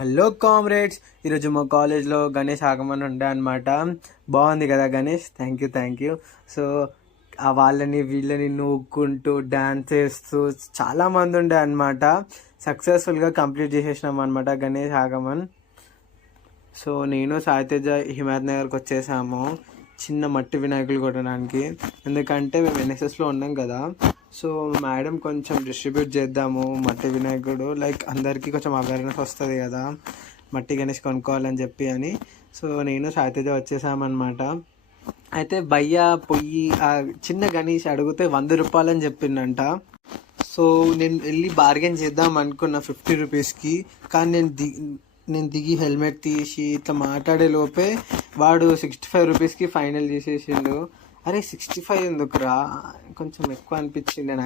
Hello comrades, ఈరోజు మా కాలేజ్లో గణేష్ ఆగమన్ ఉండే అనమాట. బాగుంది కదా గణేష్? Thank you. సో ఆ వాళ్ళని వీళ్ళని నూక్కుంటూ డ్యాన్స్ చేస్తూ చాలామంది ఉండే అనమాట. సక్సెస్ఫుల్గా కంప్లీట్ చేసేసినాం అనమాట గణేష్ ఆగమన్. సో నేను సాయితేజ హిమాయత్ నగర్కి వచ్చేసాము చిన్న మట్టి వినాయకులు కొట్టడానికి. ఎందుకంటే మేము ఎన్ఎస్ఎస్లో ఉన్నాం కదా, సో మేడం కొంచెం డిస్ట్రిబ్యూట్ చేద్దాము మట్టి వినాయకుడు, లైక్ అందరికీ కొంచెం అవేర్నెస్ వస్తుంది కదా మట్టి గణేష్ కొనుక్కోవాలని చెప్పి అని. సో నేను సాయితేజ వచ్చేసామన్నమాట. అయితే భయ్య పొయ్యి ఆ చిన్న గణేష్ అడిగితే 100 రూపాయలు అని చెప్పిండంట. సో నేను వెళ్ళి బార్గెన్ చేద్దాం అనుకున్న 50 రూపీస్కి. కానీ నేను దిగి హెల్మెట్ తీసి ఇట్లా మాట్లాడే లోపే వాడు 65 రూపీస్కి ఫైనల్ చేసేసిండు. అరే 65 ఎందుకురా, కొంచెం ఎక్కువ అనిపించింది